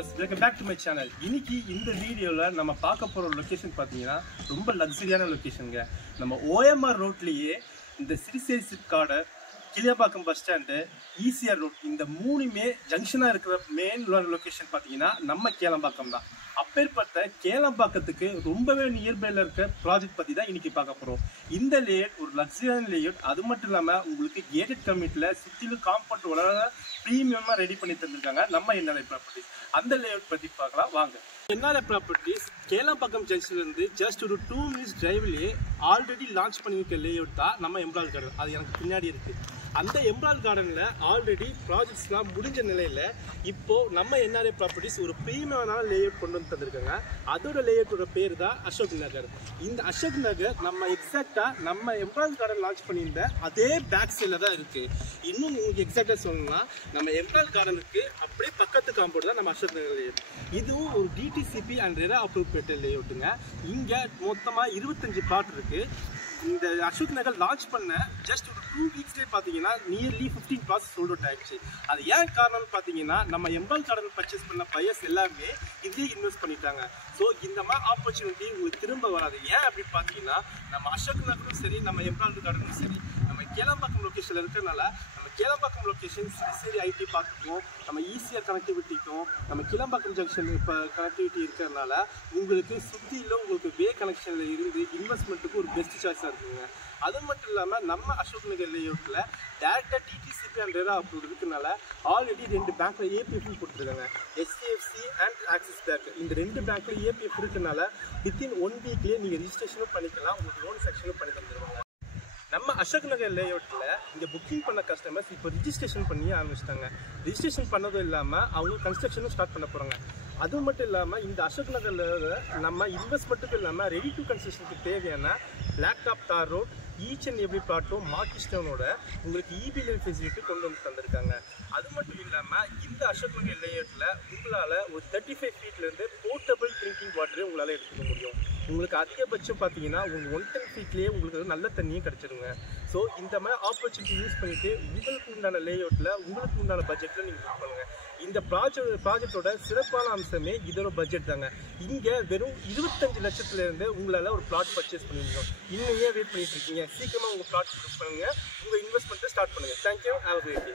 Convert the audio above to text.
viewers, welcome back to my channel. இன்னைக்கு இந்த வீடியோல நம்ம பார்க்க போற லொகேஷன் பாத்தீங்கன்னா ரொம்ப லக்ஸரியான லொகேஷன்ங்க. நம்ம OMR ரோட்லயே இந்த Siruseri SIPCOT, Kilambakkam bus stand, ECR road இந்த மூணுமே ஜங்ஷனா இருக்கிற மெயின் லொகேஷன் பாத்தீங்கன்னா நம்ம கேளம்பாக்கம் தான். அப்பேற்பட்ட கேளம்பாக்கத்துக்கு ரொம்பவே நியர்பைல இருக்க ப்ராஜெக்ட் பத்தி தான் இன்னைக்கு பார்க்க போறோம். இந்த லேஅவுட் ஒரு லக்ஸரியான லேஅவுட். அது மட்டும் இல்லாம உங்களுக்கு கேட்டட் கம்யூனிட்டில சுத்திலும் காம்பவுண்ட் வளர பிரீமியமா ரெடி பண்ணி தந்திருக்காங்க நம்ம என்ஆர்ஐ ப்ராப்பர்ட்டிஸ். அந்த லேஅவுட் பத்தி பார்க்கலாம் வாங்க. என்ஆர்ஐ ப்ராப்பர்ட்டிஸ் கேளம்பாக்கம் ஜங்ஷன்ல இருந்து ஜஸ்ட் ஒரு 2 minutes டிரைவ்லயே ஆல்ரெடி லான்ச் பண்ணிருக்க லேஅவுட் தான் நம்ம எம்ப்ராய்டரி கார்டன். அது எனக்கு பின்னாடி இருக்கு. அந்த எம்ப்ராய்டரி கார்டன்ல ஆல்ரெடி ப்ராஜெக்ட்ஸ்லாம் முடிஞ்ச நிலையில இப்போ நம்ம என்ஆர்ஐ ப்ராப்பர்ட்டிஸ் ஒரு பிரீமியமான லேஅவுட் கொண்டு வந்து தந்திருக்காங்க. அதோட லேஅவுட்டோட பேர் தான் அசோக் நகர். இந்த அசோக் நகர் நம்ம எக்ஸாக்டா நம்ம எம்ப்ராய்டரி கார்டன் லான்ச் பண்ணியிருந்த அதே பேக் சைட்ல தான் இருக்கு. இன்னும் உங்களுக்கு எக்ஸாக்டா சொல்லணும்னா நம்ம எம்ப்ராய்டரி கார்டனுக்கு அப்படியே பக்கத்து காம்பவுண்ட் தான் நம்ம அசோக் நகர் லேஅவுட். இதுவும் ஒரு டிடிசிபி அண்ட் ரெரா அப்ரூவ்ட் லேஅவுட்டுங்க. இங்க மொத்தமா 25 பிளாட் இருக்கு. இந்த அசோக் நகர் லான்ச் பண்ண ஜஸ்ட் ஒரு 2 weeksலேயே பார்த்தீங்கன்னா நியர்லி 15 plots சோல்ட் அவுட் ஆயிடுச்சு. அது ஏன் காரணம்னு பார்த்தீங்கன்னா நம்ம எம்ப்ராய்டரி கார்டன் பர்ச்சேஸ் பண்ண பையர்ஸ் எல்லாமே இதே இன்வெஸ்ட் பண்ணிட்டாங்க. ஸோ இந்த மாதிரி ஆப்பர்ச்சுனிட்டி உங்களுக்கு திரும்ப வராது. ஏன் அப்படின்னு பார்த்தீங்கன்னா நம்ம அசோக் நகரும் சரி, நம்ம எம்ப்ராய்டரி கார்டனும் சரி, நம்ம கேளம்பாக்கம் லொக்கேஷனில் இருக்கிறதுனால நம்ம கேளம்பாக்கம் லொக்கேஷன் சிறுசேரி ஐடி பார்க்குறோம், நம்ம ECR கனெக்டிவிட்டிக்கும் நம்ம கிளம்பாக்கம் ஜங்ஷன் இப்போ கனெக்டிவிட்டி இருக்கிறதுனால உங்களுக்கு சுற்றியில் உங்களுக்கு வே கனெக்ஷனில் இருந்து இன்வெஸ்ட்மெண்ட்டுக்கு ஒரு பெஸ்ட் சாய்ஸாக இருக்குங்க. அது மட்டும் இல்லாமல் நம்ம அசோக் நகர் லேஅவுட்டில் டேரெக்டாக டிடிசிபி அண்ட் ரெரா அப்ரூவ் இருக்கனால ஆல்ரெடி 2 பேங்க்ல APF கொடுத்துருக்காங்க. HDFC and axis bank. இந்த 2 பேங்க்ல APF இருக்கனால வித்தின் 1 weekலேயே நீங்கள் ரிஜிஸ்ட்ரேஷனும் பண்ணிக்கலாம், உங்களுக்கு லோன் செக்ஷனும் பண்ணி தந்துடுவாங்க. நம்ம அசோக் நகர் லேஅவுட்டில் இங்கே புக்கிங் பண்ண கஸ்டமர்ஸ் இப்போ ரிஜிஸ்ட்ரேஷன் பண்ணி ஆரம்பிச்சிட்டாங்க. ரிஜிஸ்ட்ரேஷன் பண்ணதும் இல்லாமல் அவங்க கன்ஸ்ட்ரக்ஷனும் ஸ்டார்ட் பண்ண போகிறாங்க. அது மட்டும் இல்லாமல் இந்த அசோக் நகரில் நம்ம இன்வெஸ்ட்மெண்ட்டுக்கு இல்லாமல் ரெடி டு கன்ஸ்ட்ரக்ஷனுக்கு தேவையான லேப்டாப் தார் ரோட் ஈச் அண்ட் எவ்ரி பிளாட்டும் மார்க்கிஸ்டோனோட உங்களுக்கு EB லைன் ஃபெசிலிட்டி கொண்டு வந்து தந்திருக்காங்க. அது மட்டும் இல்லாமல் இந்த அசோக் நகர் லேஅவுட்டில் உங்களால் ஒரு 35 feetலேருந்து போர்ட்டபிள் ட்ரிங்கிங் வாட்டரே உங்களால் எடுத்துக்க முடியும். உங்களுக்கு அதிகபட்சம் பார்த்தீங்கன்னா உங்களுக்கு 110 feetலேயே உங்களுக்கு நல்ல தண்ணியும் கிடச்சிருங்க. ஸோ இந்த மாதிரி ஆப்பர்ச்சுனிட்டி யூஸ் பண்ணிவிட்டு உங்களுக்கு உண்டான லேஅவுட்டில் உங்களுக்கு உண்டான பட்ஜெட்டில் நீங்கள் புக் பண்ணுங்கள். இந்த ப்ராஜெக்டோட சிறப்பான அம்சமே இதோட பட்ஜெட் தாங்க. இங்கே வெறும் 25 லட்சத்துலேருந்து உங்களால் ஒரு பிளாட் பர்ச்சேஸ் பண்ணிருக்கோம். இன்னும் ஏன் வெயிட் பண்ணிட்டு இருக்கீங்க? சீக்கிரமாக உங்கள் பிளாட் புக் பண்ணுங்கள், உங்கள் இன்வெஸ்ட்மெண்ட்டை ஸ்டார்ட் பண்ணுங்கள். Thank you. Have a great day.